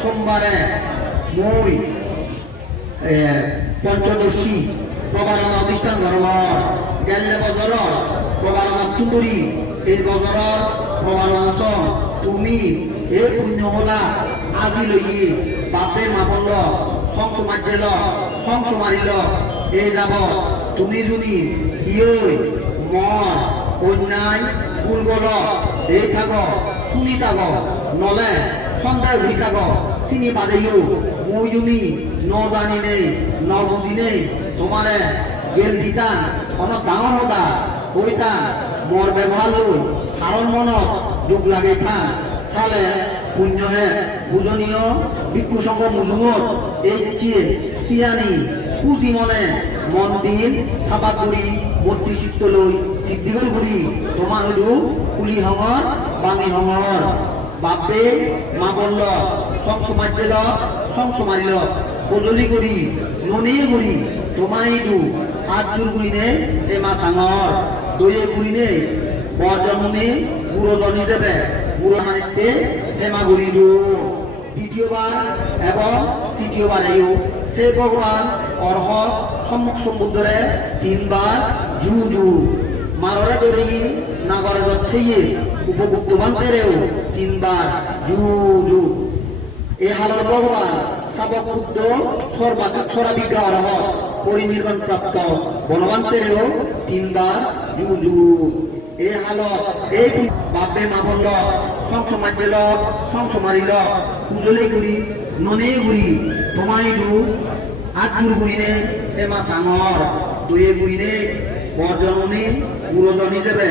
সোমবারে মই পঞ্চদশী, প্রবারণা অধিষ্ঠান ধর্ম গেলে বজর, প্রবারণা তুন্দরী এই বজর, প্রবারণা সম তুমি এ পুণ্য হলা আজি লই বাপে মাপল সংস মাজ্যেল সংস মারিল, এই যাব তুমি যদি ইয়ই মন অন্যায় পূর্বল এই থাক, শুনি থাক, নলে সন্দেহ হই থাক চিনি পাদেও মই জুনি ন জানি নেই ন বুঝি নেই তোমারে গেল দিতান অন ডাঙর হতা কইতান মোর ব্যবহার লই কারণ মনত যোগ লাগে থান। চালে পুণ্যহে, পূজনীয় ভিক্ষু সংঘ মুজুঙত এই চিয়ে চিয়ানি পুঁজি মনে মন্দির চাপা কৰি মূৰ্তি চিত্ৰ লৈ সিদ্ধিগল কৰি তোমাৰ হয়তো কুলি সংৰ বাঙি সংৰ বাপে মা বলল সং সমাজেল সং সমারিল সজলি কৰি ননিয়ে কৰি তোমাই দু হাত জোৰ কৰিনে এই মা চাঙৰ দৈয়ে কৰিনে বৰজননে বুড়োজনী যাবে বুড়ো মানিতে হেমা ঘুরিল দ্বিতীয়বার এবং তৃতীয়বার এই সে ভগবান অর্হ সম্মুখ সমুদ্রে তিনবার জু জু মাররে ধরে নাগরে দক্ষিয়ে উপভুক্তবান পেরেও তিনবার জু জু। এ হালার ভগবান শাবক পুত্র সর্বা বিগ্রহ রহ পরিনির্বাণ প্রাপ্ত বনবান্তেরেও তিনবার জু জু। এ হালত, এই বাপে মা বলল, সংসমাজ দিল সংসমারিল পুজলে গুড়ি, ননে গুড়ি, তোমায় দু আট দূর গুড়িনে এ মা সাঙর, দুয়ে গুড়িনে বর্জননী গুরুজনী যাবে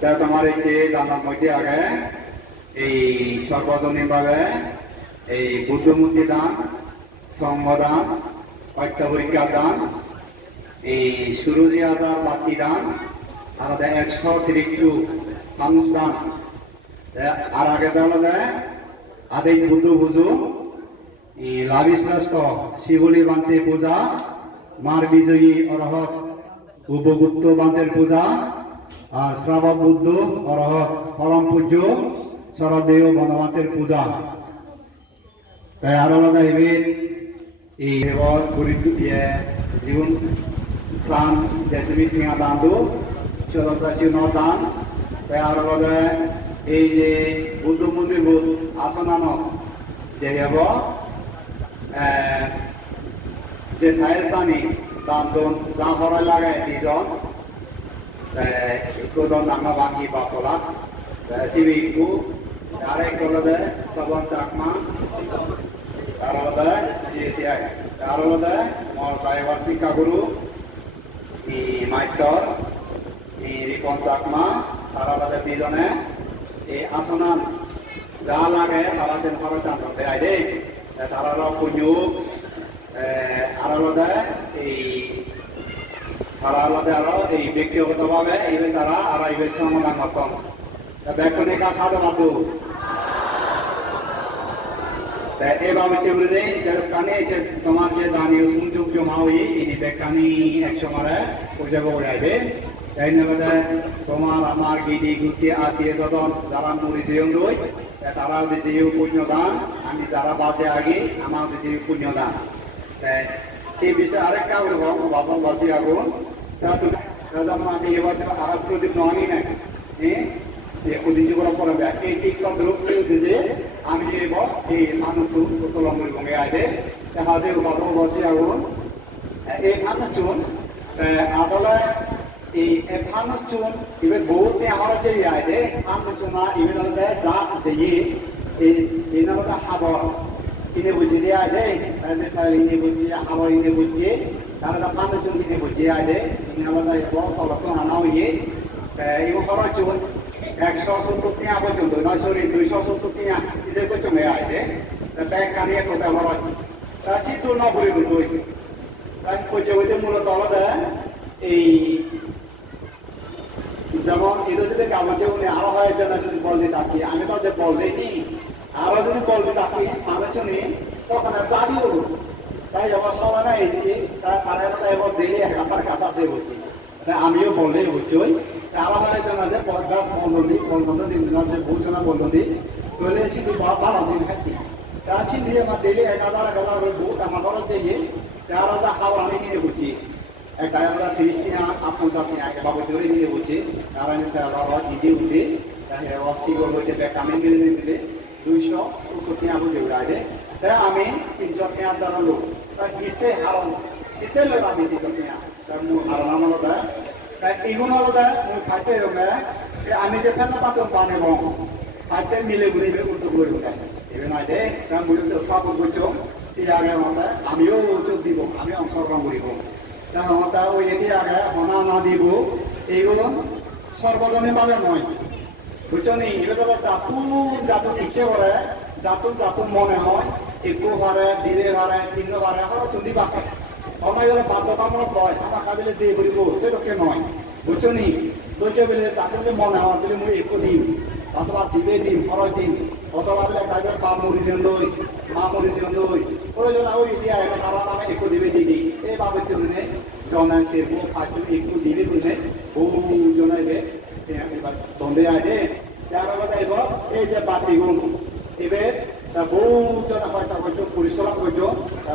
তোমার এই যে জানার মধ্যে আগে এই সর্বজনীন ভাবে এই বুদ্ধমূর্তি দান সংঘদান পাঠ্য পরীক্ষা দান এই সুরজি আদার বাতি দান আর একশো অতিরিক্ত মানুষ দান আর আগে দেওয়া দেয় আদি বুদ্ধ বুঝু লাভিশ্রেষ্ঠ শিবলি বান্তে পূজা মার বিজয়ী অরহত উপগুপ্ত বান্তের পূজা আর শ্রাব বুদ্ধ অরহত পরম পূজ্য শরদেয় বনবান্তের পূজা। তাই আরও আলাদা এবে এই এবার গরিব জীবন প্রাণ জেসমিত মিয়া দান দো চলতা চিহ্ন দান। তাই আরও আলাদা এই যে বুদ্ধ মন্দির বোধ আসনানক যে এবার যে ঠাইৰ টানি দান্তন গা ভৰাই লাগে দুজন ইকু তাৰে ইকলতে চবন চাকমা তাৰ লগতে এতিয়া তাৰ লগতে মোৰ ড্ৰাইভাৰ শিক্ষাগুৰু ই মাইকৰ ই ৰিপন চাকমা তাৰ লগতে দুজনে এই আচনান যা লাগে তারা যেন খরচ আনতে দেয় দেই তারা পুঞ্জু আলাদা এই তারা আলাদা আরও এই ব্যক্তিগতভাবে এইভাবে তারা আর এইভাবে সমাধান মতন ব্যাকরণে কাজ সাধনা তো। এভাবে নেই কানে যে তোমার যে দানীয় সংযোগ জমা হই ইনি বেকানি একশো মারে পয়সা বড়াইবে তাই না তোমার আমার গিডি গুটি আত্মীয় স্বজন যারা মরি যেও দই তারা দিছে পুণ্য দান আমি যারা বাদে আগে আমার দিছে পুণ্য দান সেই বিষয়ে আরেকটা উদ্ভব বাসনবাসী আগুন। আমি এবার আরাজ প্রদীপ নহানি না উদ্দেশ্য করা পরে এই ঠিক সে উদ্দেশ্যে আমি এবার এই মানুষ উত্তোলন করি ভঙ্গে আইতে হাতে বাসনবাসী আগুন এই মানুষ চুন আদলে এই চুন ইবে বহুত আমার যে ফানুস চুনা ইবে যা যে এই এই নামটা ini buji, awal ini buji, karena ada panas pun ini buji ada, ini awal dari bawah kalau tu anak ini, eh ibu orang cuma একশো সত্তর টিয়া পর্যন্ত নয় সরি দুইশো সত্তর টিয়া ইসে পর্যন্ত আছে ব্যাগ কানিয়ে কোথায় বড় তা সিদ্ধ নগরী দুটোই তাই পর্যন্ত মূলত আলাদা এই যেমন এটা যদি কামাতে উনি আরও হয় না যদি বল দিয়ে থাকি আমি তো যে বল দিইনি। বল দিয়ে থাকি মানুষজনই তখন চালি তাই এবার সবাই না এসছি, তার কারে কথা এবার দিলে এক হাতার কাতা দিয়ে বলছি তাই আমিও বললে হচ্ছই আরও হয় এটা না যে পনেরো দিন পনেরো দিন যে ভোজনা পনেরো দিন তাহলে সিদ্ধি বারো দিন থাকি। তা সিদ্ধি আমার দিলে এক হাজার এক হাজার করে বুট আমার ঘরে দিয়ে চার হাজার খাবার আমি কিনে বলছি একটা আমরা তিরিশ টিয়া পঞ্চাশ টিয়া বাবু ধরে নিয়ে বলছে তারা নিজে উঠে অশি বলছে ব্যাগ আমি মিলে মিলে দুইশো টিয়া বুঝে উড়াইলে তাই আমি তিনশো দ্বারা লোক তাই গীতে হারন গীতে লোক আমি তিনশো টিয়া তার মু আমার দেয় তাই ইগুন হলো দেয় মুই খাইতে রঙে আমি যে ফেনা পাতন পানি বং খাইতে মিলে ঘুরে উঠতে ঘুরে উঠাই এবার নাই দে তার মুড়ি সব এই আগে আমাদের আমিও যোগ দিব, আমি অংশগ্রহণ করিব তা ওই এটি আগে হনা না দিব এইগুলো সর্বজনীনভাবে নয় বুঝছ নি এবার জাতুন জাতুন ইচ্ছে করে, জাতুন জাতুন মনে হয় একটু পারে দিলে পারে তিন পারে হলো তুমি বাপে অনেক গেলে বাধ্যতামূলক নয় আমার কাবিলে দিয়ে বলিব সেটাকে নয় বুঝছ নি বুঝছ বলে তাকে যদি মনে হয়, বলে মুই একটু দিন অথবা দিবে দিন খরচ দিন অথবা বলে তাইবে পা মরি যেন লই মা মরি যেন লই প্রয়োজন ওই দিয়া এখন তারা নামে একটু দিবে দিদি এই বাবে তুমি জনা সেবু আজু একটু দিবে তুমি বহু জনাইবে আইবে যার কথা এব এই যে বাতিগুণ এবার তা বহু জনা হয় তারপর পরিশ্রম করছ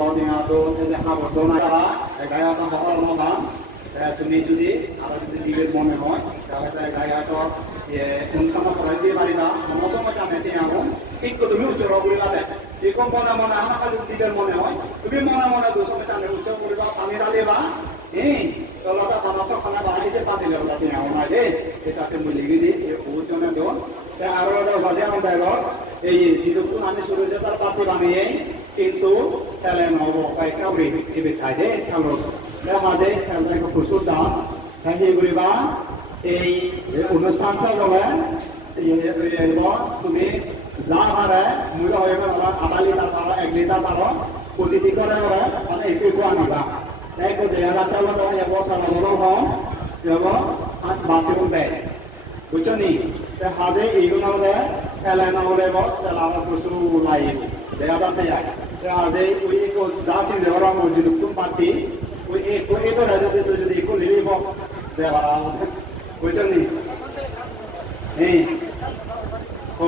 লদিঙা তো এই যে হাবর দোনা তারা গায়ে হাত হওয়ার মতো তুমি যদি আরও যদি দিবে মনে হয় তাহলে গায়ে হাত অনুষ্ঠান করাই দিয়ে পারিবা সময় জানে এমন ঠিক তুমি উচ্চ রবুলি লাগে এরকম মনে মনে আমার কাছে দিদের মনে হয় তুমি মনে উচ্চ করিবা পানি ডালিবা হ্যাঁ তলটা পানাসর খানা বানাইছে পাতি লেবা তুমি এমন আগে এটাকে মই লিখি দি বহুজনে দোন আরও একটা বাজে আমাদের এই যেরকম আমি শুরু তার পাতি বানিয়ে কিন্তু তেলে নহব। কয়েকটা উড়ি এবে খাই দে খেলো মাঝে খেলটাকে দাম। তাই করিবা এই অনুষ্ঠান চালে তুমি যা পারে মূল্য হয়ে গেল আধা লিটার পারো এক লিটার পারো প্রতিটি করে মানে একটু একটু আনিবা এক দেড় হাজার টাকা তো এবছর বড় হম এবং বাথরুম দেয় বুঝছ নি হাজে এইগুলো হলে এলাই না হলে আমার প্রচুর লাই দেড় হাজার টাকা হাজে ওই যা চিন্তা করা মসজিদ তুমি পাতি ওই এই তো রাজা যদি একটু নিলিব দেওয়া বুঝছ নি এই ক